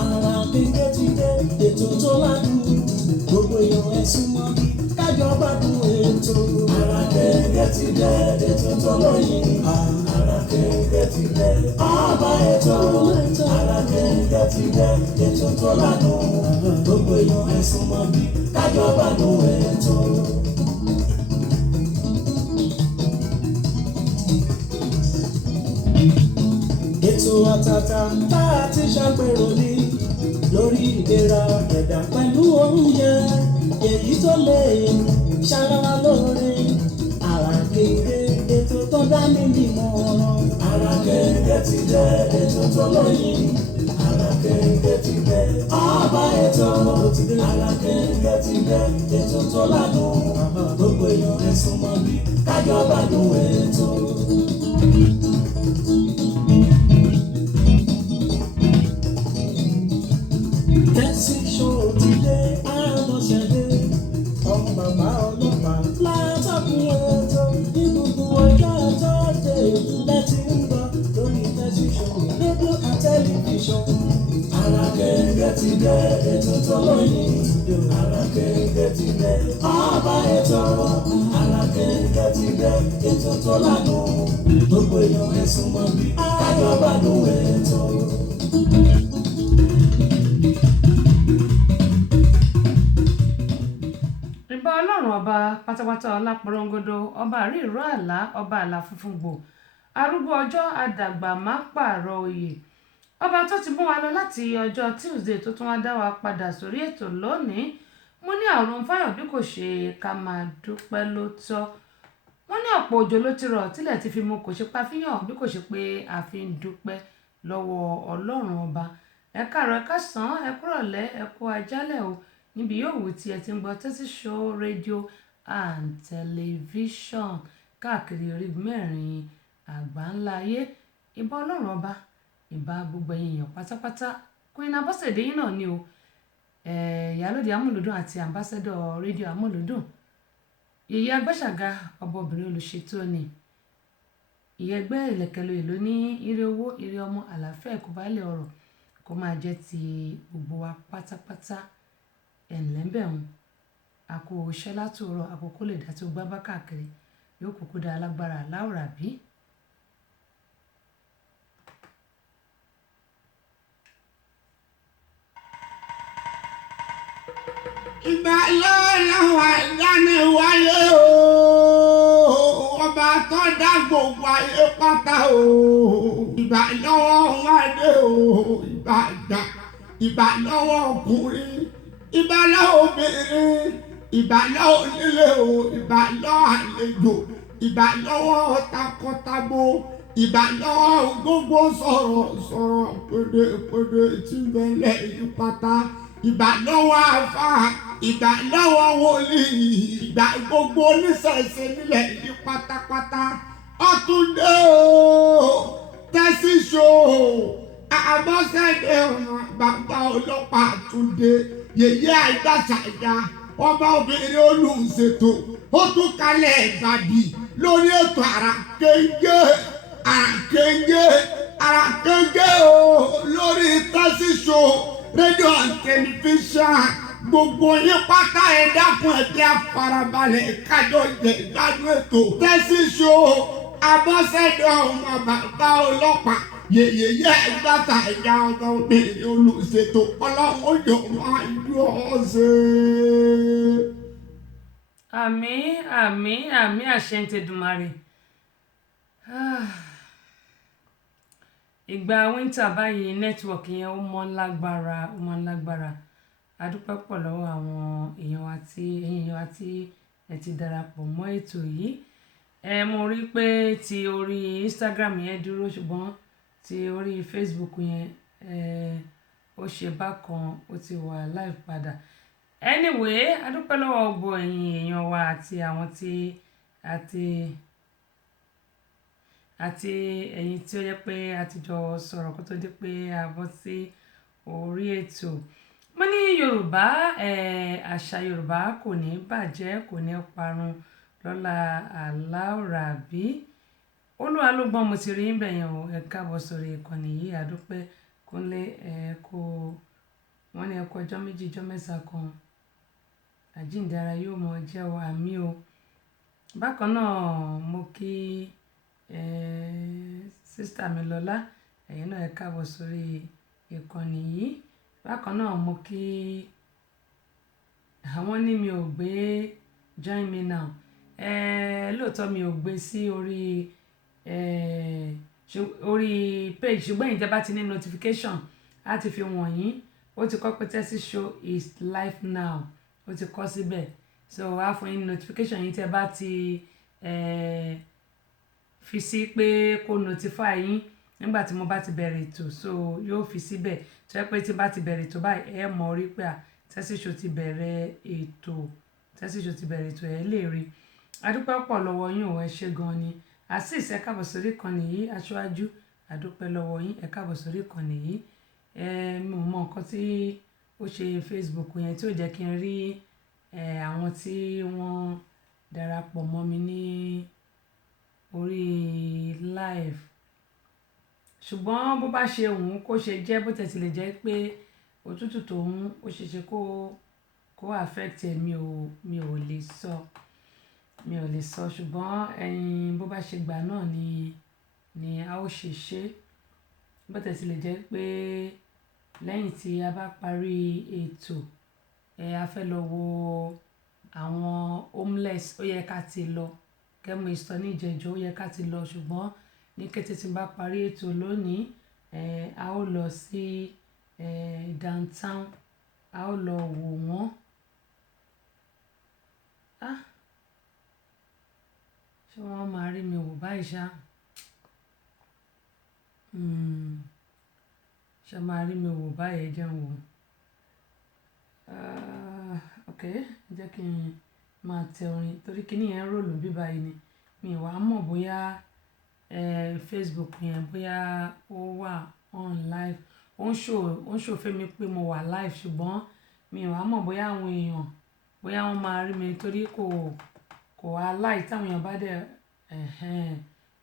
Ara kéńké ti dé, ètò tó ládùn. Gbogbo èèyàn ẹ súnmọ́ bí kájọ gbádùn ètò. Ara kéńké ti dé, ètò tó lóyìn. Ara kéńké ti dé, ọba ètò. Ara kéńké ti dé, ètò tó ládùn. Gbogbo èèyàn ẹ súnmọ́ bí kájọ gbádùn ètò. Ètò àtàtà tá a ti ṣàpérò ní lórí ìlera ẹ̀dá pẹ̀lú oúnjẹ èyí tó lè ṣara lóore. Ara kéńké ètò tó dání nímọ̀ràn. Ara kéńké ti dé, ètò tó lóyìn. Ara kéńké ti dé, ọba ètò. Ara kéńké ti dé, ètò tó ládùn. Gbogbo èèyàn ẹ súnmọ́ bí kájọ gbádùn ètò. Tẹ́sí ṣòro ti dé, àmọ̀ṣẹ́dé. Ọmọ bàbá ọlọ́pàá látàkùn ètò. Ní gbogbo ọjọ́ Thursday lẹ́tí ń gbọ́ lórí tẹ́sí ṣòro rédíò and tẹlifíṣọ̀n. Ara kéńké ti dé, ètò tó lóyìn. Ara kéńké ti dé, ọba ètò. Ara kéńké ti dé, ètò tó ládùn. Gbogbo èèyàn ẹ súnmọ́ bí kájọ gbádùn ètò. ìbà ọlọ́run ọba pátápátá ọlápọ̀rọ̀ngodo ọba àríìró àlá ọba àlà funfun gbò arúgbó ọjọ́ àdàgbà má pààrọ̀ oyè ọba tó ti mú wa lọ láti ọjọ́ Tuesday tó tún wá dá wa padà sórí ètò lónìí. mo ní àrùn fáyọ̀ bí kò ṣe ká máa dúpẹ́ ló tọ́. wọ́n ní ọ̀pọ̀ òjò ló ti rọ̀ tílẹ̀ ti fi mu kò ṣe pa fíyàn bí kò ṣe pé a fi ń dúpẹ́ lọ́wọ́ ọlọ́run ọba. ẹ káàárọ̀ ẹ káàsán ẹ kúrọ̀lẹ́ ẹ kú ajálẹ̀ o níbi yóò wù tí ẹ ti ń gbọ́ Tẹ́sí Show rédíò and tẹlifíṣọ̀n káàkiri orígun mẹ́rin àgbáńlá ayé. ìbà ọlọ́run ọba ìbà gbogbo èèyàn pátápátá. Queen Abọ́sẹ̀dé yín náà ni o ìyálóde amúlùdùn àti ambassador rédíò amúlùdùn. yèyé agbẹ́sàgà ọbọ̀bìnrin olùṣètò ni ìyẹgbẹ́ ìlẹ̀kẹ̀lò ìlú ní ire owó ire ọmọ àlàáfíà ìkúbálẹ̀ ọ̀rọ̀ kó máa jẹ́ ti gbogbo wa pátápátá. ẹ̀ńlẹ́bẹ̀rún àkó iṣẹ́ látòrọ̀ àkókò lè dá tó gbá bá káàkiri yóò kúkú dá alágbára láwùrà bí. ìgbà lọ́wọ́ ìdáni wáyé o ọba tó dá gbogbo ayé pátá o ìgbà lọ́wọ́ wáyé o ìgbà àgbà ìgbà lọ́wọ́ ọkùnrin ìgbà lọ́wọ́ obìnrin ìgbà lọ́wọ́ onílé o ìgbà lọ́wọ́ àlejò ìgbà lọ́wọ́ takọtabo ìgbà lọ́wọ́ gbogbo sọ̀rọ̀ pèdèpèdè tí ń bẹ̀lẹ̀ yìí pátá ìgbà lọ́wọ́ àfà ìgbà lọ́wọ́ wòlíì ìgbà gbogbo oníṣẹ̀ṣe nílẹ̀ yìí pátápátá ọ̀túndé o Tẹ́sí Show Abọ́sẹ̀dé ọmọ bàbá ọlọ́pàá Túndé yèyé àgbàṣàjà ọba obìnrin olùṣètò ó tún kalẹ̀ ìbàdí lórí ètò Ara Kéńké o lórí Tẹ́sí Show rédíò and tẹlifíṣàn gbogbo yín pátá ẹ dákun ẹ jẹ́ àfarabalẹ̀ kájọ jẹ ìgbádùn ètò Tẹ́sí Show Abọ́sẹ̀dé ọmọ bàbá ọlọ́pàá yèyé ìgbàta ìyá ọba obìnrin olùṣètò ọlọ́run ó yọ máa yọ ọ́ ṣe. àmín àmín àmín àṣẹ ń tẹ̀dùmarè. ìgbà winter báyìí nẹ́tíwọ̀kì yẹn ó mọ́ lágbára a dúpẹ́ pọ̀ lọ́wọ́ àwọn èèyàn wa tí ẹ ti darapọ̀ mọ́ ètò yìí. mo rí pé ti orí Instagram yẹn dúró ṣùgbọ́n ti orí Facebook yẹn ó ṣe bákan ó ti wà live padà. anyway a dúpẹ́ lọ́wọ́ gbogbo ẹ̀yin èèyàn wa àti àwọn tí àti ẹ̀yin tí ó yẹ pé a ti jọ sọ̀rọ̀ kó tó di pé a bọ́ sí orí ètò. mo ní Yorùbá àṣà Yorùbá kò ní bàjẹ́ kò ní parun lọ́la Aláùrábí. Olúwa ló gbọ́n mo ti rí ń bẹ̀yẹn o ẹ káàbọ̀ sórí ìkànnì yìí àdúpẹ́ Kúnlé kó wọ́n ní ẹ kú ọjọ́ méjì ọjọ́ mẹ́ta kan àjíǹde ara yóò mọ jẹ́ o àmì o. Bákan náà mo kí sísítà mi Lọ́lá, ẹ̀yin náà ẹ káàbọ̀ sórí ìkànnì yìí. Bákan náà mo kí àwọn ní mi ò gbé join me now. Lóòótọ́ mi ò gbé sí orí page, ṣùgbọ́n ìjẹ́ bá ti ní notification á ti fi wọ̀nyí. Ó ti kọ́ pé Tessy Show is live now, ó ti kọ́ síbẹ̀. So á fún yín notification yín tẹ́ bá ti fi sí pé kó notify yín nígbà tí mo bá ti bẹ̀rẹ̀ ètò. So yóò fi síbẹ̀ tó yẹ pé tí bá ti bẹ̀rẹ̀ ètò báyìí ẹ mọ̀ rí pé Tessy Show ti bẹ̀rẹ̀ ètò, Tessy Show ti bẹ̀rẹ̀ ètò ẹ lè rí. Adúpẹ́ pọ̀ lọ́wọ́ yín ò, ẹ ṣé gan ni. Azeez ẹ káàbọ̀ sórí ìkànnì yìí, aṣáájú adúpẹ́ lọ́wọ́ yín, ẹ káàbọ̀ sórí ìkànnì yìí. Mo mọ nǹkan tí ó ṣe Facebook yẹn tí ó jẹ́ kí n rí àwọn tí wọ́n darapọ̀ mọ́ mi ní orí live. Ṣùgbọ́n bó bá ṣe òun kó ṣe jẹ́, bó tẹ̀ tí lè jẹ́ pé òtútù tó ń ó ṣe ṣe kó affect ẹ̀, mi ò lè sọ. Ṣùgbọ́n bó bá ṣe gbà náà ni a ó ṣe ṣe. Bó tẹ̀ tí lè jẹ́ pé lẹ́yìn tí a bá parí ètò a fẹ́ lọ wo àwọn homeless, ó yẹ ká ti lọ. Kẹ́mu ìsọ ní ìjẹ́jọ́ ó yẹ ká ti lọ, ṣùgbọ́n ní kété tí n bá parí ètò lónìí a ó lọ sí downtown, a ó lọ wò wọ́n. Ṣé wọ́n máa rí mi wò báyìí ṣá? Ṣé máa rí mi wò báyìí, ẹ jẹ́ n wò. Okay, jẹ́ kí n máa tẹ orin torí kíní yẹn ròlù bí báyìí ni. Mi wá mọ̀ bóyá Facebook yẹn bóyá ó wà on live. Ó ń show fún mi pé mo wà live, ṣùgbọ́n mi wá mọ̀ bóyá àwọn èèyàn bóyá wọ́n máa rí mi torí kò wá live. Táwọn èèyàn bá dẹ̀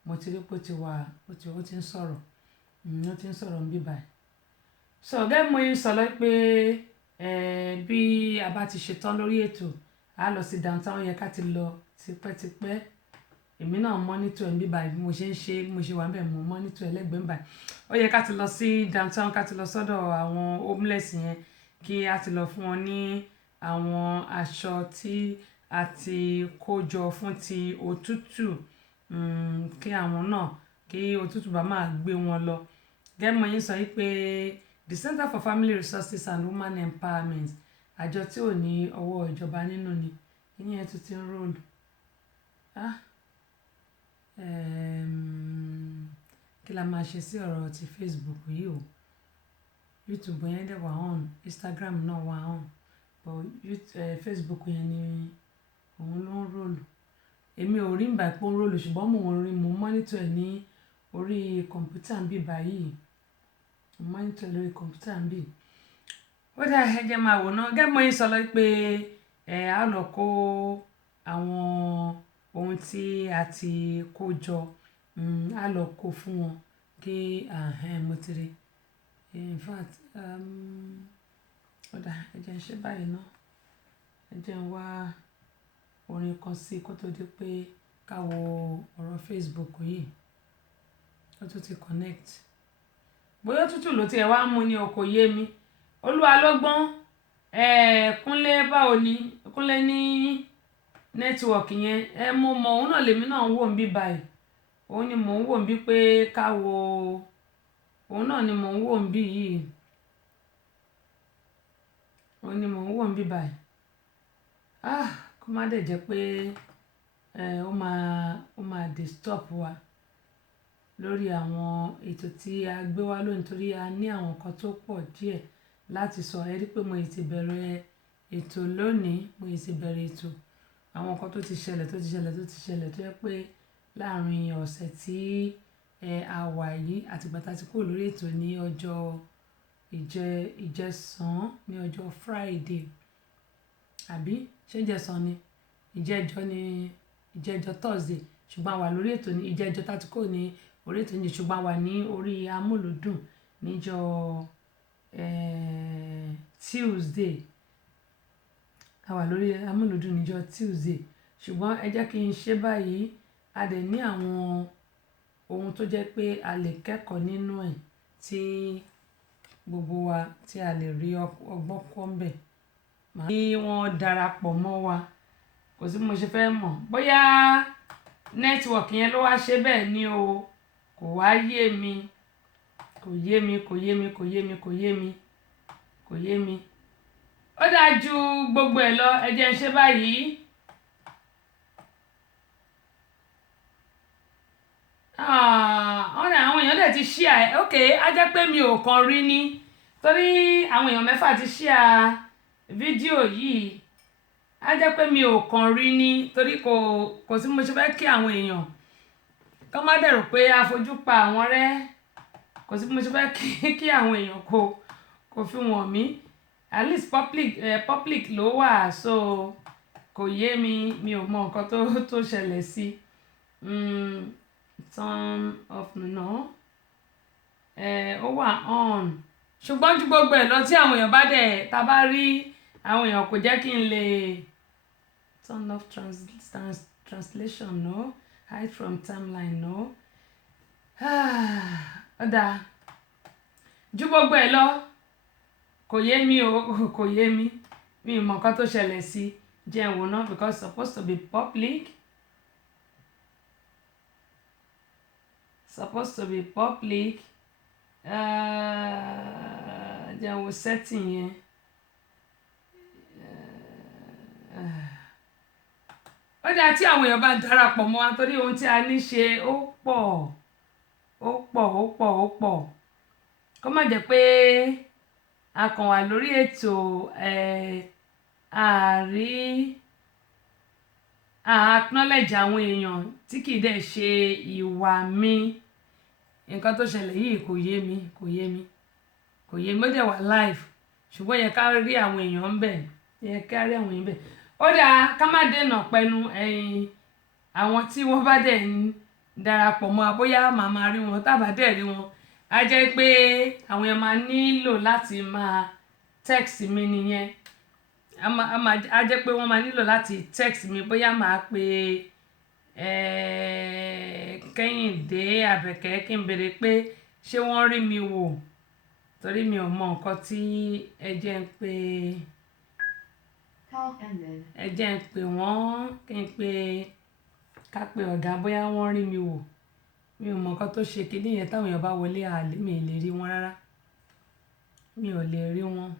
mo ti rí pé ó ti ń sọ̀rọ̀. Ó ti ń sọ̀rọ̀ bí báyìí. So gẹ́gẹ́ mo yín sọ lọ pé bí a bá ti ṣetán lórí ètò a lọ sí downtown, ó yẹ ká ti lọ tipẹ́tipẹ́. Èmi náà monitor bí báyìí bí mo ṣe ń ṣe, bí mo ṣe wà níbẹ̀ mo monitor ẹlẹ́gbẹ̀ẹ́ báyìí. Ó yẹ ká ti lọ sí downtown, ká ti lọ sọ́dọ̀ àwọn homeless yẹn kí a ti lọ fún wọn ní àwọn aṣọ tí a ti kó jọ fún ti òtútù. Kí àwọn náà kí òtútù bá máa gbé wọn lọ. Gẹ́gẹ́ mo yín sọ pé the Center for Family Resources and Women Empowerment, àjọ tí ò ní ọwọ́ ìjọba nínú ni. Ìyẹn tún ti ń ròlù. Kí la máa ṣe sí ọ̀rọ̀ ti Facebook yìí o? YouTube yẹn dẹ̀ wà on, Instagram náà wà on, but Facebook yẹn ni òun ló ń ròlù. Èmi ò rí ìgbà pé ó ń ròlù, ṣùgbọ́n mo monitor ẹ̀ ní orí kọ̀ǹpútà ń bí báyìí. Mo monitor lórí kọ̀ǹpútà ń bí. Ó dá ẹ jẹ́ máa wò náà. Gẹ́gẹ́ mo yín sọ lọ pé a lọ kó àwọn ohun tí a ti kó jọ, a lọ kó fún wọn kí mo ti rí. In fact ó dá ẹ jẹ́ ń ṣe báyìí náà. Ẹ jẹ́ ń wá orin kan sí kó tó di pé ká wo ọ̀rọ̀ Facebook yìí. Ó tún ti connect. Bóyá òtútù ló ti ẹ̀ wá mú ni o kò yé mi. Olúwa ló gbọ́n. Kúnlé báwo ni? Kúnlé ní network yẹn. Mo mọ òun náà lèmi náà ń wò ń bí báyìí. Òun ni mò ń wò ń bí pé ká wo. Òun náà ni mò ń wò ń bí yìí. Òun ni mò ń wò ń bí báyìí. Kó má dẹ̀ jẹ́ pé ó máa disturb wa lórí àwọn ètò tí a gbé wá lónìí torí a ní àwọn nǹkan tó pọ̀ díẹ̀ láti sọ. Ẹ rí pé mo ti bẹ̀rẹ̀ ètò lónìí, mo ti bẹ̀rẹ̀ ètò. Àwọn nǹkan tó ti ṣẹlẹ̀ tó yẹ pé láàrin ọ̀sẹ̀ tí a wà yìí àti ìgbà tá ti kúrò lórí ètò ní ọjọ́ ìjẹsàn ní ọjọ́ Friday. Àbí ṣé ìjẹsàn ni? Ìjẹjọ́ Thursday. Ṣùgbọ́n a wà lórí ètò ní ìjẹjọ́ tá ti kúrò ní orí ètò ní, ṣùgbọ́n a wà ní orí amúlùdùn níjọ́ Tuesday a wà lórí amúlùdùn níjọ́ Tuesday ṣùgbọ́n ẹ jẹ́ kí n ṣe báyìí a dẹ̀ ní àwọn ohun tó jẹ́ pé a lè kẹ́kọ̀ọ́ nínú ẹ̀ tí gbogbo wa tí a lè rí ọgbọ́n kọ́ ń bẹ̀ kí wọ́n darapọ̀ mọ́ wa kò sí mo ṣe fẹ́ mọ̀ bóyá network yẹn ló wá ṣe bẹ́ẹ̀ ni o kò wá yé mi kò yé mi kò yé mi kò yé mi kò yé mi kò yé mi ó dáa ju gbogbo ẹ̀ lọ ẹ jẹ́ n ṣe báyìí ọ̀rẹ́ àwọn èèyàn dẹ̀ ti share ok á jẹ́ pé mi ò kàn rí ni torí àwọn èèyàn mẹ́fà ti share fídíò yìí á jẹ́ pé mi ò kàn rí ni torí kò sí mo ṣe fẹ́ kí àwọn èèyàn kọ́ má dẹ̀rù pé afojú pa àwọn rẹ́ kò sí mo ṣe fẹ́ kí àwọn èèyàn kò fi wọ̀n mí at least public ló wà so kò yé mi ò mọ nǹkan tó ṣẹlẹ̀ sí turn off no ó wà on ṣùgbọ́n ju gbogbo ẹ̀ lọ tí àwọn èèyàn bá dẹ̀ ta bá rí àwọn èèyàn kò jẹ́ kí n lè turn off translation no hide from timeline no ó dáa ju gbogbo ẹ̀ lọ kò yé mi o kò yé mi ì mọ nǹkan tó ṣẹlẹ̀ sí jẹ́ ìwò náà because supposed to be public jẹ́ ìwò setting yẹn ó dáa tí àwọn èèyàn bá darapọ̀ mọ́ wa torí ohun tí a ní ṣe ó pọ̀ kó má jẹ́ pé a kàn wà lórí ètò acknowledge àwọn èèyàn tí kì í dẹ̀ ṣe ìwà mi nǹkan tó ṣẹlẹ̀ yìí kò yé mi ó dẹ̀ wà live ṣùgbọ́n yẹ ká rí àwọn èèyàn ń bẹ̀ ó dáa ká má dènà pẹnu àwọn tí wọ́n bá dẹ̀ ń darapọ̀ mọ́ bóyá màmá rí wọn tábà dẹ̀ rí wọn a jẹ́ pé àwọn èèyàn máa nílò láti máa text mi nìyẹn a jẹ́ pé wọ́n máa nílò láti text mi bóyá màá pe Kẹ́hìndé Àbẹ̀kẹ́ kí n béèrè pé ṣé wọ́n rí mi wò torí mi ò mọ nǹkan tí ẹ jẹ́ ń pè wọ́n kí n pe ká pe ọ̀gá bóyá wọ́n rí mi wò mi ò mọ nǹkan tó ṣe kíní yẹn táwọn èèyàn bá wọlé mi lè rí wọn rárá mi ò lè rí wọn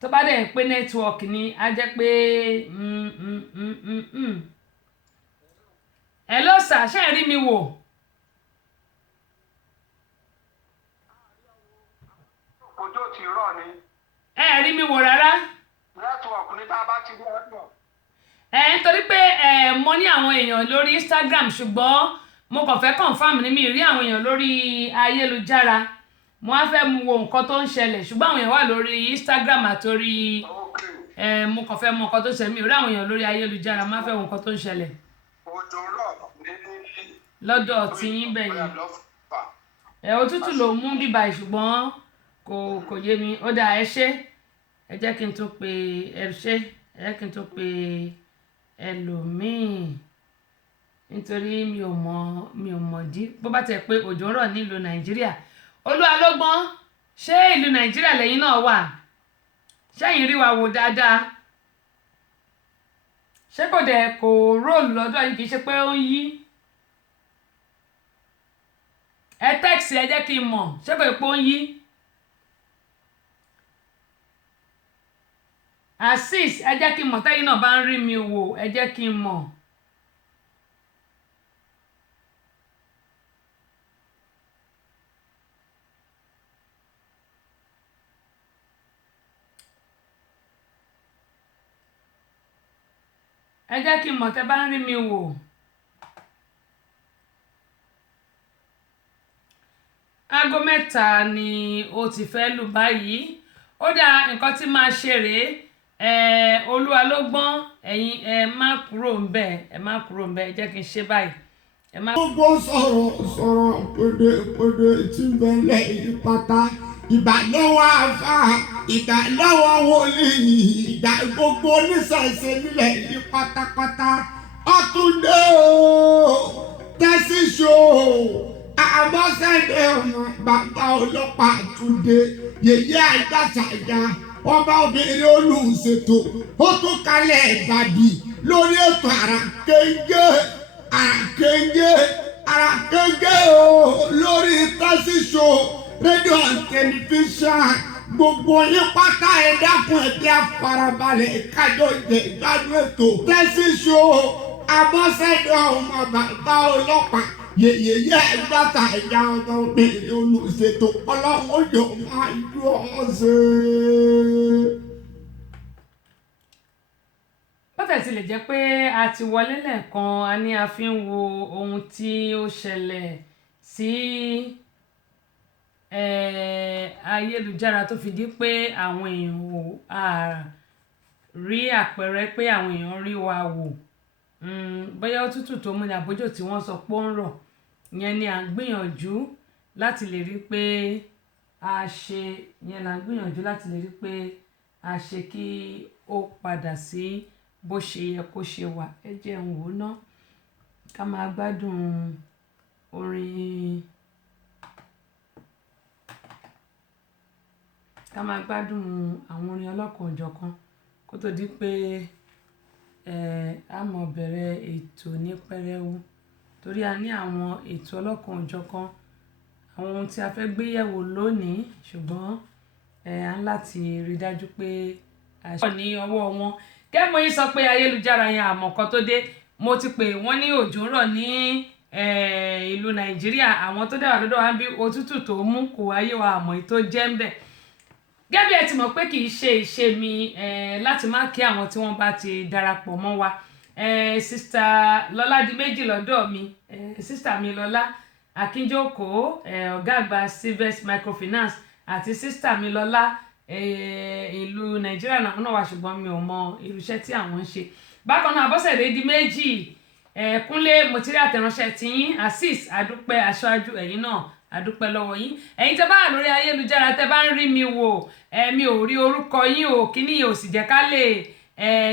tó bá dẹ̀ pé network ni á jẹ́ pé hello sir ṣé ẹ rí mi wò. ojú ò tí ì rọ̀ ni. ẹ rí mi wò rárá. network ní tá a bá ti rí ọ̀dọ̀. Nítorí pé mo ní àwọn èèyàn lórí Instagram ṣùgbọ́n mo kàn fẹ́ confirm ní mi rí àwọn èèyàn lórí ayélujára mo á fẹ́ wo nǹkan tó ń ṣẹlẹ̀ ṣùgbọ́n àwọn èèyàn wà lórí Instagram àtòrí mo kàn fẹ́ mọ nǹkan tó ṣẹlẹ̀ mi rí àwọn èèyàn lórí ayélujára mo á fẹ́ wo nǹkan tó ń ṣẹlẹ̀. òjò rọ̀ ní lọ́dọ̀ tí yín bẹ̀yẹn òtútù ló mú bíbá ṣùgbọ́n kò yé mi ó dáa ẹ ṣé ẹ jẹ́ kí n tún pe ẹlòmíì nítorí mi ò mọ̀ dí bó bá tẹ̀ pé òjò ń rọ̀ nílùú Nàìjíríà Olúwalógbọ́n ṣé ìlú Nàìjíríà lẹ́yìn náà wà ṣẹ́yìn rí wa wò dáadáa ṣé kò róòlù lọ́dọ̀ yìí kì í ṣe pé ó ń yí ẹ tẹ́ẹ̀sì ẹ jẹ́ kí n mọ̀ ṣé kò pé ó ń yí. Asis ẹ jẹ́ kí n mọ̀ tẹ́yìn náà bá ń rí mi wò ẹ jẹ́ kí n mọ̀. ẹ jẹ́ kí n mọ̀ tẹ́ bá ń rí mi wò. Aago 3 ni ó ti fẹ́ lù báyìí ó dá nǹkan tí máa ṣe rèé Olúwalógbọ́n ẹ̀yin ẹ má kúrò ńbẹ̀ ẹ jẹ́ kí n ṣe báyìí gbogbo sọ̀rọ̀ pèdè tí ń bẹ lẹ́yìn pátá ìbà lọ́wọ́ àfà ìbà lọ́wọ́ wòlíì ìbà gbogbo oníṣẹ̀ṣe nílẹ̀ yìí pátápátá ọ̀túndé o tẹ́sí ṣó àbọ̀sẹ̀dé ọmọ bàbá ọlọ́pàá àtúndé yèyé àgbàṣàyà ọba obìnrin olùṣètò ó tún kalẹ̀ ìbàdí lórí ètò àràkéńgé o lórí tẹ́sí ṣó rédíò and tẹlifíṣàn gbogbo yín pátá ẹ dákun ẹ̀jẹ̀ àfarabalẹ̀ kájọ jẹ ìgbádùn ètò tẹ́sí ṣó Abọ́sẹ̀dé ọmọ bàbá ọlọ́pàá yèyé ẹgbàta ìyá ọmọ obìnrin olùṣètò ọlọ́run yóò máa yọ ọ́ ṣe. bó tẹ̀ ti lè jẹ́ pé a ti wọlé lẹ́ẹ̀kan a ní a fi ń wo ohun tí ó ṣẹlẹ̀ sí ayélujára tó fi di pé àwọn èèyàn ò rí àpẹẹrẹ pé àwọn èèyàn rí wa wò bóyá òtútù tó mú ní àbójò tí wọ́n sọ pé ó ń rọ̀ yẹn ni à ń gbìyànjú láti lè rí pé a ṣe yẹn là ń gbìyànjú láti lè rí pé a ṣe kí ó padà sí bó ṣe yẹ kó ṣe wà ẹ jẹ́ ń wò ná ká máa gbádùn orin ká máa gbádùn àwọn orin ọlọ́kan-ò-jọ̀kan kó tó di pé a mọ̀ bẹ̀rẹ̀ ètò ní pẹrẹwu torí a ní àwọn ètò ọlọ́kan-ò-jọ̀kan àwọn ohun tí a fẹ́ gbé yẹ̀wò lónìí ṣùgbọ́n a ń láti rí dájú pé a ṣe ní ọwọ́ wọn kẹ́mọ̀ yín sọ pé ayélujára yẹn àmọ̀kan tó dé mo ti pè wọ́n ní òjò ń rọ̀ ní ìlú Nàìjíríà àwọn tó dẹ̀wà lọ́dọ̀ wa bí òtútù tó mú kò wáyé wa àmọ́ èyí tó jẹ́ ń bẹ̀ gẹ́gẹ́ bí ẹ ti mọ̀ pé kì í ṣe ìṣe mi láti má kí àwọn tí wọ́n bá ti darapọ̀ mọ́ wa sista Lọ́lá di méjì lọ́dọ̀ mi sista mi Lọ́lá Akínjókòó ọ̀gá àgbà Silvest Microfinance àti sista mi Lọ́lá ìlú Nàìjíríà náà wà ṣùgbọ́n mi ò mọ irúṣẹ́ tí àwọn ń ṣe bákan náà Abọ́sẹ̀dé di méjì Kúnlé mọ̀tírí àtẹ̀ránṣẹ́ tiyín Azeez adúpẹ́ aṣáájú ẹ̀yin náà adúpẹ́ lọ́wọ́ yín ẹ̀yin tẹ́ bá wà lórí ayélujára tẹ́ bá ń rí mi wò mi ò rí orúkọ yín o kíní yẹn ò sì jẹ́ ká lè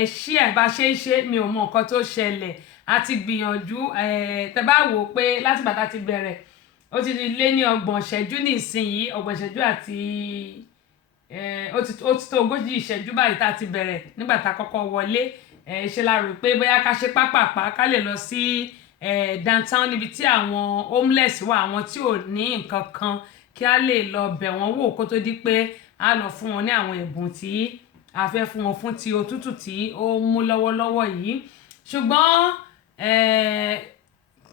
ṣí àbá ṣe é ṣe mi ò mọ nǹkan tó ṣẹlẹ̀ a ti gbìyànjú tẹ́ bá wò ó pé láti bàtà ti bẹ̀rẹ̀ ó ti lé ní 30 ìṣẹ́jú ní ìsinyìí 30 ìṣẹ́jú àti ó ti tó 40 ìṣẹ́jú báyìí tá a ti bẹ̀rẹ̀ nígbà tá a kọ́kọ́ wọlé ṣe la rò pé bóyá ká ṣe pápápá ká lè lọ sí downtown níbi tí àwọn homeless wà àwọn tí ò ní nǹkan kan kí a lè lọ bẹ̀ wọ́n wò kó tó di pé a lọ fún wọn ní àwọn ẹ̀bùn tí a fẹ́ fún wọn fún ti òtútù tí ó mú lọ́wọ́lọ́wọ́ yìí ṣùgbọ́n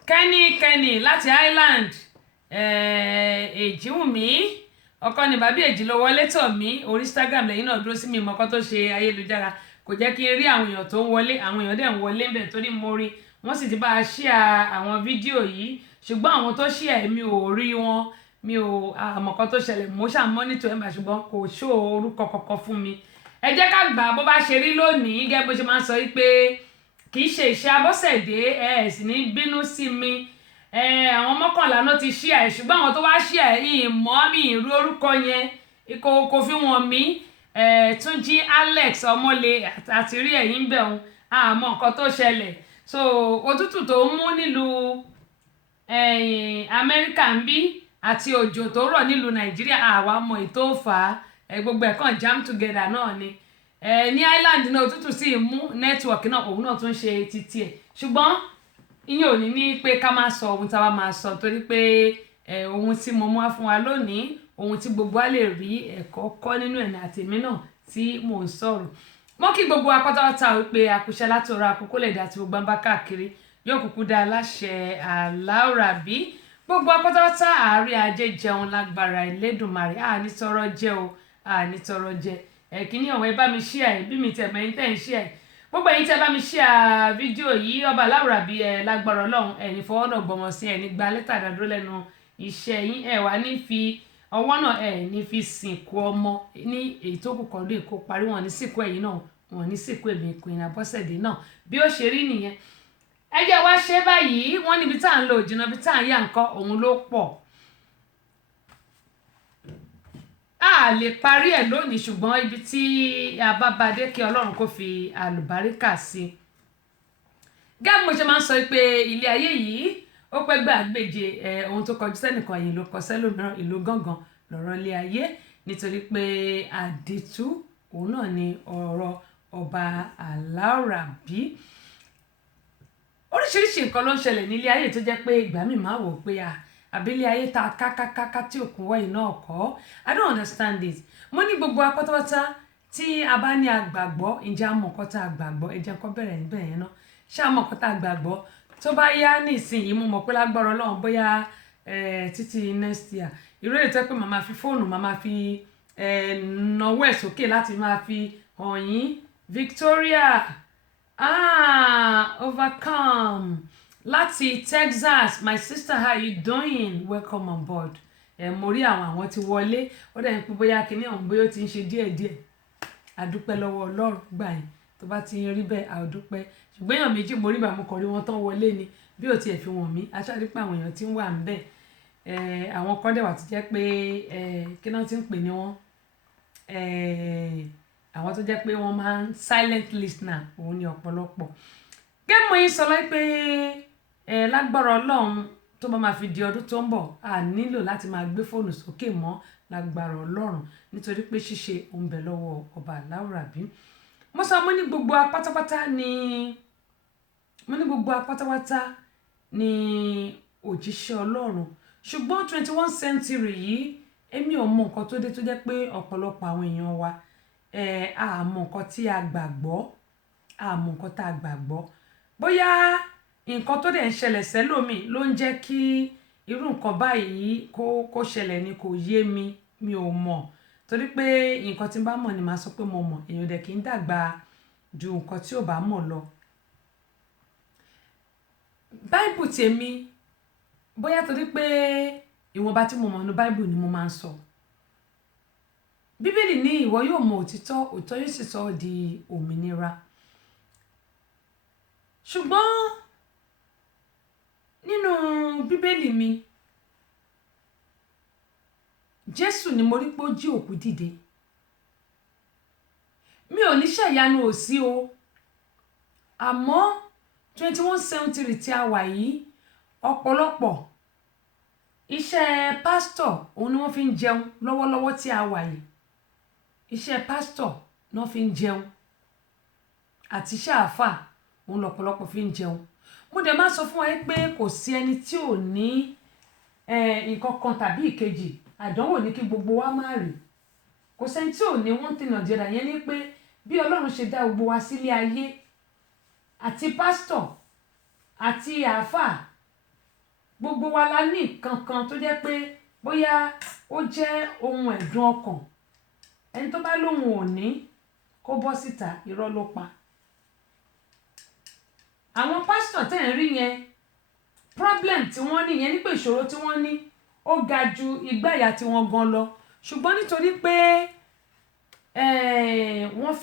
kẹ́ni láti Ireland Èjìwùmí ọkọ ni bàbí èjì ló wọlé tọ̀ mí orí Instagram lẹ́yìn náà dúró sí mi mọ́kọ́ tó ṣe ayélujára kò jẹ́ kí n rí àwọn èèyàn tó ń wọlé àwọn èèyàn dẹ̀ ń wọlé ń bẹ̀ torí mo rí wọ́n sì ti bá a ṣíà àwọn fídíò yìí ṣùgbọ́n àwọn tó ṣíà mi ò rí wọn mi ò àmọ̀kan tó ṣẹlẹ̀ mo ṣà mọ́nítọ̀ ẹ̀ mà ṣùgbọ́n kò ṣó orúkọ kankan fún mi ẹ jẹ́ ká gbà bó bá ṣe rí lónìí gẹ́gẹ́ bó ṣe máa ń sọ wípé kì í ṣe ìṣe Abọ́sẹ̀dé ẹ sì ní bínú sí mi àwọn 11 náà ti ṣíà ẹ̀ ṣùgbọ́n àwọn tó wá ṣíà ẹ̀ ìmọ̀ mi ìrú orúkọ yẹn kò fi wọn mí Túnjí Alex Ọmọlé àti rí ẹ̀yìn bẹ̀ òun àmọ́ nǹkan tó ṣẹlẹ̀ so òtútù tó ń mú nílùú Amẹ́ríkà ń bí àti òjò tó rọ̀ nílùú Nàìjíríà àwa mọ̀ ètò fà á gbogbo ẹ̀ kàn jam together náà ni ní Ireland náà òtútù sì mú network náà òun náà tún ṣe títí ẹ̀ ṣùgbọ́n ìyẹn ò ní pé ká máa sọ ohun táwa máa sọ torí pé ohun tí mo mú wá fún wa lónìí ohun tí gbogbo wa lè rí ẹ̀kọ́ kọ́ nínú ẹ̀ àtèmi náà tí mò ń sọ̀rọ̀ mo kí gbogbo apátápátá wípé àkùṣe látọ̀rọ̀ àkókò lè dá tí gbogbo ń bá káàkiri yóò kúkú dá aláṣẹ Aláùrábí gbogbo apátápátá àárẹ̀ ajé jẹun lágbára Elédùmarè àní tọrọ jẹ o àní tọrọ jẹ kíní ọ̀wọ́ ẹ bá mi share ẹ̀ bí mi tẹ̀ mẹ́yìn tẹ̀ ń share ẹ̀ gbogbo ẹ̀yin tẹ́ bá mi share fídíò yìí ọba Aláùrábí lágbára Ọlọ́run ẹ̀ní fọwọ́ náà gbọmọ sí ẹ̀ní gba lẹ́tà dàdúró lẹ́nu iṣẹ́ yín wá ní fi ọwọ́ náà ní fi sìnkú ọmọ ní èyí tó kù kan lóye kó parí wọn ní sìnkú ẹ̀yìn náà wọn ní sìnkú èmi Queen Abọ́sẹ̀dé náà bí ó ṣe rí nìyẹn ẹ jẹ́ wá ṣe báyìí wọ́n níbi tá à ń lọ òjìnà bí tá à ń yà nǹkan òun ló pọ̀ a lè parí ẹ̀ lónìí ṣùgbọ́n ibi tí a bá bá dé kí Ọlọ́run kó fi àlùbáríkà sí. Gẹ́gẹ́ mo ṣe máa ń sọ pé ilé ayé yìí ó pẹ́ gbà gbèje ohun tó kọjú sẹ́nìkan yìí ló kọ sẹ́lòmíràn ìlú gángan lọ́rọ̀ ilé ayé nítorí pé àdìtú òun náà ni ọ̀rọ̀ ọba Aláọ̀rábí. Oríṣiríṣi nǹkan ló ń ṣẹlẹ̀ nílé ayé tó jẹ́ pé ìgbà mi máa wò pé àbílẹ̀ ayé ta kákákáká tí òkun wọ̀ iná ọkọ̀ I don't understand it. Mo ní gbogbo apátápátá tí a bá ní àgbàgbọ́ ǹjẹ́ a mọ̀ nǹkan tá a gbàgbọ́ ẹ jẹ́ nǹkan bẹ̀rẹ̀ níbẹ̀ yẹn náà ṣé a mọ̀ nǹkan tá a gbàgbọ́ tó bá yá nísìnyí mo mọ̀ pé lágbára Ọlọ́run bóyá títí next year irú èyí tó pé màmá fi fóònù màmá fi nawọ́ ẹ̀ sókè láti máa fi hàn yín Victoria overcome láti Texas my sister how you doing welcome on board mo rí àwọn tí wọlé ó dẹ̀ ń pé bóyá kíní ọ̀hún bóyá ó ti ń ṣe díẹ̀díẹ̀ àdúpẹ́ lọ́wọ́ Ọlọ́run gbà yín tó bá ti rí bẹ́ẹ̀ àdúpẹ́ ṣùgbọ́n èèyàn méjì mo rí bàmú kọrí wọn tán wọlé ni bí ó tiẹ̀ fi wọ̀n mí aṣáájú pé àwọn èèyàn tí ń wà ń bẹ̀ àwọn kan dẹ̀ wà tó jẹ́ pé kí náà ti ń pè ní wọn àwọn tó jẹ́ pé wọ́n máa ń silent listener òun ni ọ̀pọ̀lọpọ̀ gẹ́gẹ́ mo yín sọ pé lágbára Ọlọ́run tó bá máa fi di ọdún tó ń bọ̀ a nílò láti máa gbé fóònù sókè mọ́ lágbára Ọlọ́run nítorí pé ṣíṣe òun bẹ̀ lọ́wọ́ ọba Aláọ̀rábí. Mo sọ mo ní gbogbo apátápátá ní òjíṣẹ́ Ọlọ́run ṣùgbọ́n 21st century yìí èmi ò mọ nǹkan tó dé tó jẹ́ pé ọ̀pọ̀lọpọ̀ àwọn èèyàn wa a mọ nǹkan tí a gbàgbọ́ a mọ nǹkan tá a gbàgbọ́ bóyá nǹkan tó dẹ̀ ń ṣẹlẹ̀ sẹ́lòmí ló ń jẹ́ kí irú nǹkan báyìí kó ṣẹlẹ̀ ni kò yé mi ò mọ̀ torí pé nǹkan tí n bá mọ̀ ni màá sọ pé mo mọ̀ èèyàn dẹ̀ kì í dàgbà ju nǹkan tí ò bá mọ̀ lọ. Báìbù tèmi bóyá torí pé ìwọ̀nba tí mo mọ̀ ní Báìbù ni mo máa ń sọ. Bíbélì ní ìwọ yóò mọ òtítọ́ òtítọ́ yóò sì sọ ọ́ di òmìnira. Ṣùgbọ́n nínú Bíbélì mi Jésù ni mo rí pé ó jí òkú dìde. Mi ò ní ṣèyanu ò sí o àmọ́ 21st century tí a wà yìí ọ̀pọ̀lọpọ̀ iṣẹ́ pásítọ̀ òun ni wọ́n fi ń jẹun lọ́wọ́lọ́wọ́ tí a wà yìí iṣẹ́ pásítọ̀ náà fi ń jẹun àti iṣẹ́ àáfàá òun lọ́pọ̀lọpọ̀ fi ń jẹun. Mo dẹ̀ máa sọ fún ẹ pé kò sí ẹni tí ò ní nǹkan kan tàbí ìkejì àdánwò ní kí gbogbo wa máa rí kò sẹ́ni tí ò ní one thing or the other yẹn ni pé bí Ọlọ́run ṣe dá gbogbo wa sílé ayé àti pásítọ̀ àti àáfàá gbogbo wa la ní nǹkan kan tó jẹ́ pé bóyá ó jẹ́ ohun ẹ̀dùn ọkàn ẹni tó bá lóhun ò ní kó bọ́ síta irọ́ ló pa. Àwọn pásítọ̀ tẹ̀ ń rí yẹn problem tí wọ́n ní yẹn nípa ìṣòro tí wọ́n ní ó ga ju ìgbáyà tí wọ́n gan lọ ṣùgbọ́n nítorí pé wọ́n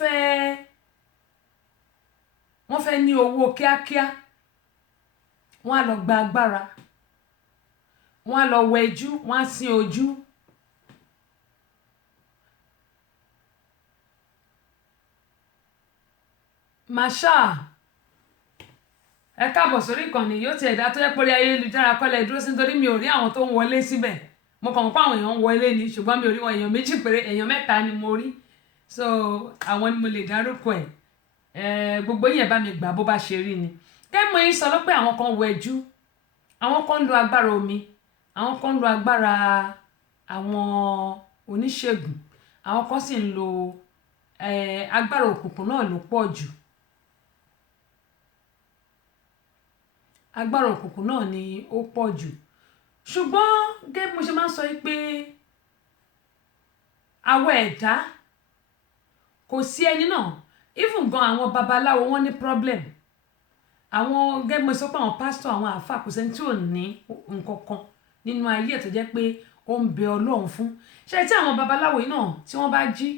fẹ́ ní owó kíákíá wọ́n á lọ gba agbára wọ́n á lọ wẹjú wọ́n á sin ojú. Masha ẹ káàbọ̀ sórí ìkànnì yóò ti ẹ̀dá tó yẹ pé orí ayélujára kọ́lẹ̀ dúró sí nítorí mi ò rí àwọn tó ń wọlé síbẹ̀ mo kàn mọ̀ pé àwọn èèyàn ń wọlé ni ṣùgbọ́n mi ò rí wọn èèyàn méjì péré èèyàn mẹ́ta ni mo rí so àwọn ni mo lè dárúkọ gbogbo yẹn bá mi gbà bó bá ṣe rí ni. kẹ́mọ̀ yín sọ pé àwọn kan wẹjú àwọn kan ń lo agbára omi àwọn kan ń lo agbára àwọn oníṣègùn àwọn kan sì ń lo agbára òkùnkùn náà ló pọ̀ jù. Agbára òkùnkùn náà ni ó pọ̀ jù ṣùgbọ́n gẹ́gẹ́ bí mo ṣe máa ń sọ pé àwọn ẹ̀dá kò sí ẹni náà even gan àwọn babaláwo wọ́n ní problem àwọn gẹ́gẹ́ bí mo sọ pé àwọn pásítọ̀ àwọn àáfàá kò sẹ́ni tí ò ní nǹkan kan nínú ayé ẹ̀ tó jẹ́ pé ó ń bẹ Ọlọ́run fún ṣe tí àwọn babaláwo yìí náà tí wọ́n bá jí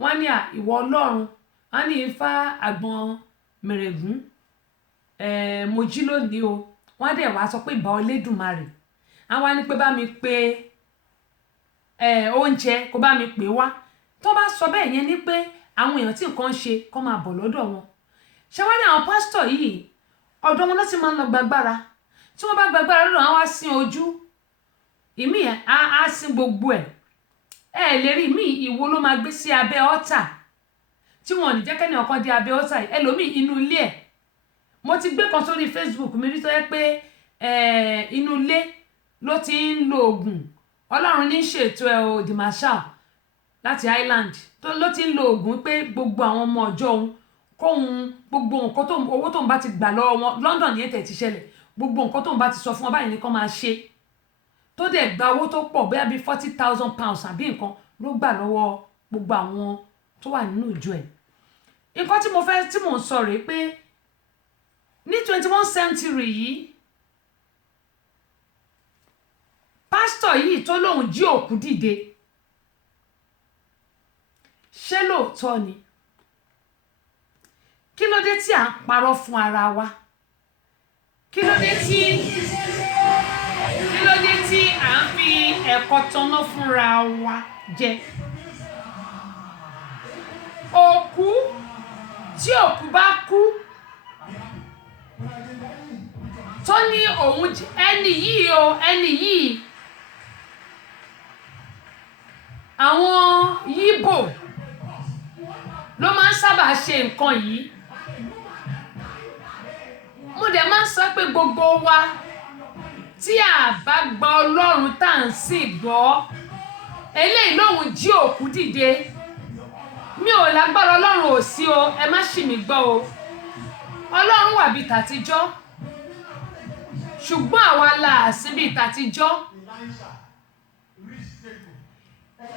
wọ́n á ní ìwọ Ọlọ́run wọ́n á ní Ifá àgbọn mèrègún mo jí lónìí o wọ́n á dẹ̀ wá sọ pé ìbà Olódùmarè àwọn á ní pé bá mi pé oúnjẹ kó bá mi pè wá tó bá sọ bẹ́ẹ̀ yẹn ni pé àwọn èèyàn tí nǹkan ń ṣe kó máa bọ̀ lọ́dọ̀ wọn ṣé wá ní àwọn pásítọ̀ yìí ọ̀dọ̀ wọn láti máa ń lọ gbàgbára tí wọ́n bá gbàgbára lọ́dọ̀ àwọn á sin ojú ìmí á sin gbogbo ẹ̀ lè rí ìmí ìwo ló máa gbé sí abẹ́ ọ́tà tí wọn ò ní jẹ́ kẹ́ni ọ̀kan dé abẹ́ ọ́tà yìí ẹlòmíì inú ilé ẹ̀ mo ti gbé kan sórí Facebook mi rí tó yẹ pé inú ilé ló ti ń lo oògùn ọlọ́run ní ṣètò ẹ̀ the marshal láti Ireland ló ti ń lo oògùn pé gbogbo àwọn ọmọ ọjọ́ òun kóhun gbogbo nǹkan owó tóun bá ti gbà lọ́wọ́ wọn London ní ètò ti ṣẹlẹ̀ gbogbo nǹkan tóun bá ti sọ fún wọn báyìí nìkan máa ṣe tó dẹ̀ gba owó tó pọ̀ bóyá bíi £40,000 àbí nǹkan ló gbà lọ́wọ́ gbogbo àwọn tó wà nínú ìjọ ẹ̀ nǹkan tí mò ń sọ rèé pé ní 21st century yìí pásítọ̀ yìí tó lóun jí òkú dìde ṣé lóòótọ́ ni kí ló dé tí à ń parọ́ fún ara wa kí ló dé tí à ń fi ẹ̀kọ́ tanná fúnra wa jẹ òkú tí òkú bá kú tó ní òun ẹni yìí àwọn Yíbò ló máa ń sábà ṣe nǹkan yìí mo dẹ̀ máa ń sọ pé gbogbo wa tí a bá gba Ọlọ́run tá à ń sìn gbọ́ eléyìí lòun jí òkú dìde mi ò lágbára Ọlọ́run ò sí o ẹ má ṣì mí gbọ́ o Ọlọ́run wà bíi tàtijọ́ ṣùgbọ́n àwa là sí bíi tàtijọ́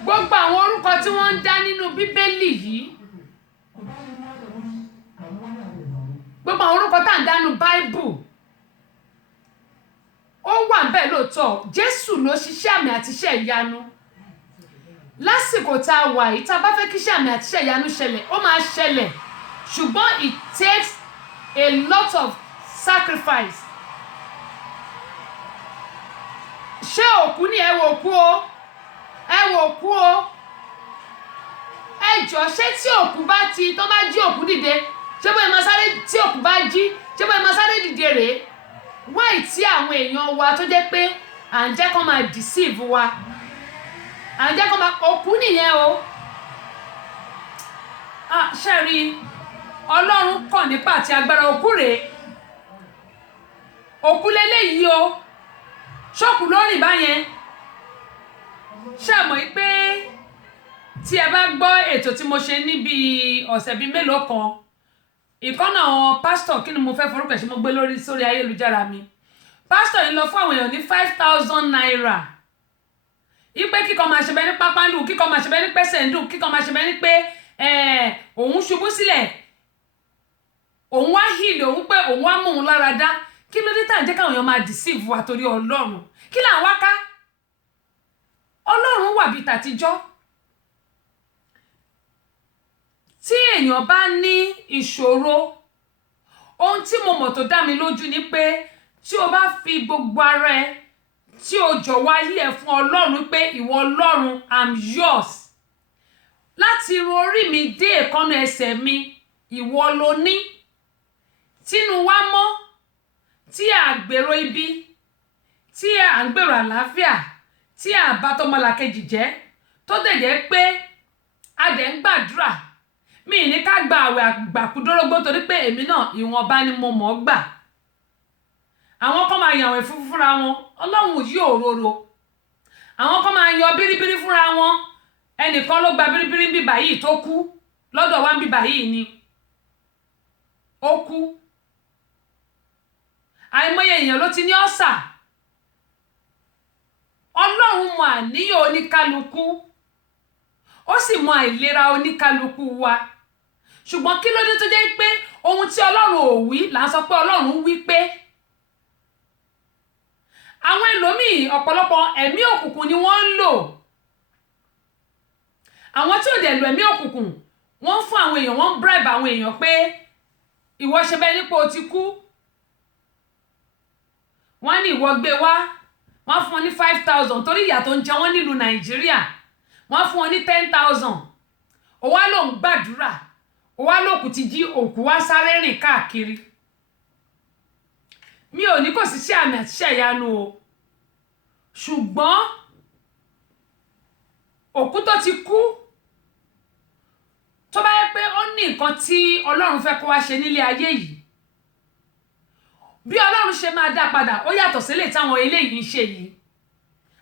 gbogbo àwọn orúkọ tí wọ́n ń dá nínú Bíbélì yìí gbogbo àwọn orúkọ tá à ń dá nínú Báíbù ó wà ń bẹ̀ lóòótọ́ Jésù ló ṣiṣẹ́ àmì àti iṣẹ́ ìyanu lásìkò tá a wà yìí tá a bá fẹ́ kí iṣẹ́ àmì àti iṣẹ́ ìyanu ṣẹlẹ̀ ó máa ṣẹlẹ̀ ṣùgbọ́n it takes a lot of sacrifice ṣé òkú ni ẹ wò kú o ẹ jọ ṣé tí òkú bá tó bá jí òkú dìde ṣé bóyá máa sáré tí òkú bá jí ṣé bóyá máa sáré dìde rèé wáì tí àwọn èèyàn wa tó jẹ́ pé à ń jẹ́ kó máa deceive wa à ń jẹ́ kó máa òkú nìyẹn o ṣe rí Ọlọ́run kọ̀ nípa àti agbára òkú rèé òkú lélẹ́yìí o ṣọ́ọ̀kù lórìn báyẹn ṣe mọ̀ pé tí ẹ bá gbọ́ ètò tí mo ṣe níbi ọ̀sẹ̀ bíi mélòó kan ìkọ́nà àwọn pásítọ̀ kí ni mo fẹ́ forúkọ ṣe mo gbé sórí ayélujára mi pásítọ̀ yìí lọ fún àwọn èèyàn ní 5,000 naira ipe kíkọ́ máa ṣe bẹ́ẹ̀ ní pápánù kíkọ́ máa ṣe bẹ́ẹ̀ ní pẹ́sẹ̀ndù kíkọ́ máa ṣe bẹ́ẹ̀ ní pé òun ṣubú sílẹ̀ òun wá hìlì òun pé òun wá mú òun lára dá kí ló dé tá à ń jẹ́ káwọn èèyàn máa deceive wa torí Ọlọ́run kí là ń wá ká Ọlọ́run wà bíi tàtijọ́ tí èèyàn bá ní ìṣòro ohun tí mo mọ̀ tó dá mi lójú ni pé tí o bá fi gbogbo ara ẹ tí o jọ̀wọ́ ayé ẹ fún Ọlọ́run pé ìwọ Ọlọ́run I'm yours láti irun orí mi dé èékánná ẹsẹ̀ mi ìwọ ló ní tínú wa mọ́ tí a gbèrò ibi tí a ń gbèrò àlàáfíà tí a bá tọmọlàkejì jẹ́ tó dẹ̀ jẹ́ pé a dẹ̀ ń gbàdúrà mi ní ká gba àwẹ̀ àgbàkúdórógbó torí pé èmi náà ìwọ̀nba ni mo mọ̀ gbà àwọn kan máa yan àwẹ̀ fúnra wọn Ọlọ́run yìí òróró àwọn kan máa yan bíríbírí fúnra wọn ẹnìkan ló gba bíríbírí bíbà yìí tó kú lọ́dọ̀ wa bíbà yìí ni ó kú àìmọye èèyàn ló ti ní ọ̀sà Ọlọ́run mọ àníyàn oníkálukú ó sì mọ àìlera oníkálukú wa ṣùgbọ́n kí ló dé tó jẹ́ pé ohun tí Ọlọ́run ò wí là ń sọ pé Ọlọ́run wí pé àwọn ẹlòmíì ọ̀pọ̀lọpọ̀ ẹ̀mí òkùnkùn ni wọ́n ń lò àwọn tí ò dẹ̀ lo ẹ̀mí òkùnkùn wọ́n ń fún àwọn èèyàn wọ́n ń bribe àwọn èèyàn pé ìwọ ṣe bẹ́ẹ̀ nípò ti kú wọ́n ní ìwọ gbé wá wọ́n fún wọn ní 5,000 torí ìyà tó ń jẹ wọ́n nílùú Nàìjíríà wọ́n fún wọn ní 10,000 ó wá ló ń gbàdúrà ó wá lókù ti jí òkú wá sáré rìn káàkiri mi ò ní kò sí sí àmì àti iṣẹ́ ìyanu o ṣùgbọ́n òkú tó ti kú tó bá yẹ pé ó ní nǹkan tí Ọlọ́run fẹ́ kó wá ṣe nílé ayé yìí bí Ọlọ́run ṣe máa dá padà ó yàtọ̀ sílẹ̀ táwọn eléyìí ń ṣe yìí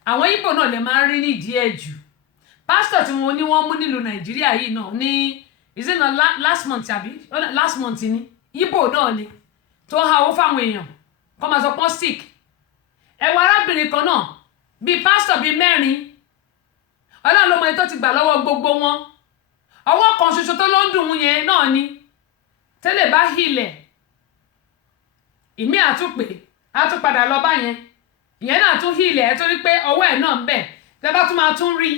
àwọn Ìgbò náà lè máa ń rí nídìí ẹ̀ jù pásítọ̀ tí wọ́n ní wọ́n mú nílùú Nàìjíríà yìí náà ní is it not last month àbí last month ni Ìgbò náà ni tó ń ha owó fáwọn èèyàn kọ́ máa sọ pọ́n sick ẹ̀wọ̀ arábìnrin kan náà bíi pásítọ̀ bíi 4 Ọlọ́run ló mọ ẹni tó ti gbà lọ́wọ́ gbogbo wọn ọwọ́ kan ṣoṣo tó ló ń dùn yẹn náà ni tẹ́lẹ̀ bá hílẹ̀ ìmí àtúpè àtúpadà lọ bá yẹn ìyẹn náà tún hílẹ̀ ẹ̀ torí pé ọwọ́ ẹ̀ náà ń bẹ̀ tẹ́ bá tún máa tún rí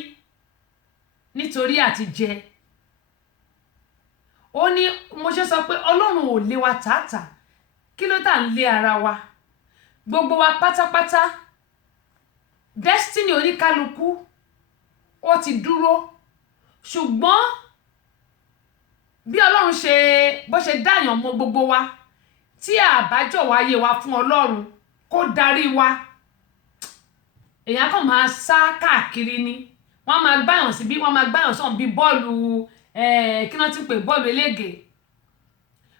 nítorí àti jẹ ó ní mo ṣe sọ pé Ọlọ́run ò lé wa tààtà kí ló tà ń lé ara wa gbogbo wa pátápátá destiny oníkálukú ó ti dúró ṣùgbọ́n bí Ọlọ́run ṣe bó ṣe dáyàn mọ́ gbogbo wa tí àbájọ wáyé wa fún Ọlọ́run kó darí wa èèyàn kàn máa sá káàkiri ni wọ́n máa gbáyàn sí bí wọ́n máa gbáyàn sọ̀n bí bọ́ọ̀lù kí wọ́n ti pè bọ́ọ̀lù eléègé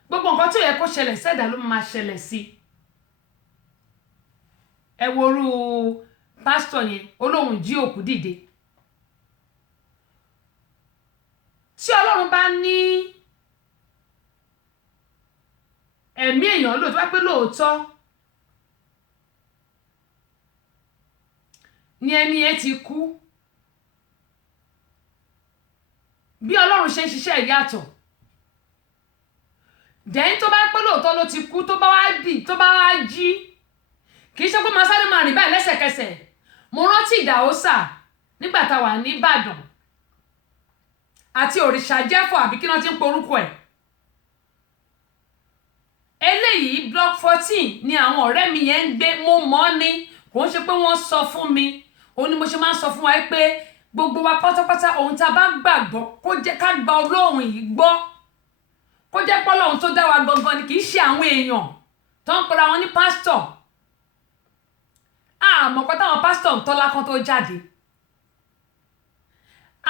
gbogbo nǹkan tí ó yẹ kó ṣẹlẹ̀ sẹ́dá ló máa ṣẹlẹ̀ sí ẹ worú pásítọ̀ yẹn olóhùn jí òkú dìde tí Ọlọ́run bá ní ẹ̀mí èèyàn lò tó bá pé lóòótọ́ ni ẹni ẹ ti kú bí Ọlọ́run ṣe ń ṣiṣẹ́ ìyàtọ̀ dẹ́yìn tó bá pé lóòótọ́ ló ti kú tó bá wá jí kì í ṣe pé máa sáré máa rìn báyìí lẹ́sẹ̀kẹsẹ̀ mo rántí Ìdáhòsà nígbà tá a wà ní Ìbàdàn àti òrìṣà jẹ́fọ̀ àbí kí wọ́n ti ń porúkọ ẹ̀ eléyìí block 14 ni àwọn ọ̀rẹ́ mi yẹn ń gbé mo mọ̀ ni kò ń ṣe pé wọ́n sọ fún mi òun ni mo ṣe máa ń sọ fún wa pé gbogbo wa pátápátá ohun tá a bá gbàgbọ́ kó jẹ́ ká gba Ọlọ́run yìí gbọ́ kó jẹ́ pé Ọlọ́run tó dá wa gangan ni kì í ṣe àwọn èèyàn tó ń pera wọn ní pásítọ̀ àmọ́ pé táwọn pásítọ̀ ń tọ́lá kan tó jáde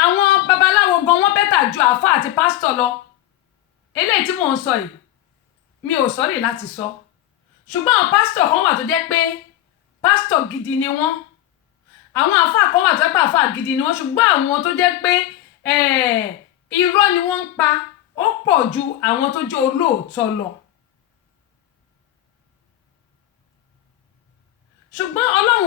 àwọn babaláwo gan wọ́n bẹ́tà ju àáfà àti pásítọ̀ lọ eléyìí tí mò ń sọ yìí mi ò sọ lè láti sọ ṣùgbọ́n àwọn pásítọ̀ kan wà tó jẹ́ pé pásítọ̀ gidi ni wọ́n àwọn àáfà kan wà tó jẹ́ pé àáfà gidi ni wọ́n ṣùgbọ́n àwọn tó jẹ́ pé irọ́ ni wọ́n ń pa ó pọ̀ ju àwọn tó jẹ́ olóòótọ́ lọ ṣùgbọ́n Ọlọ́run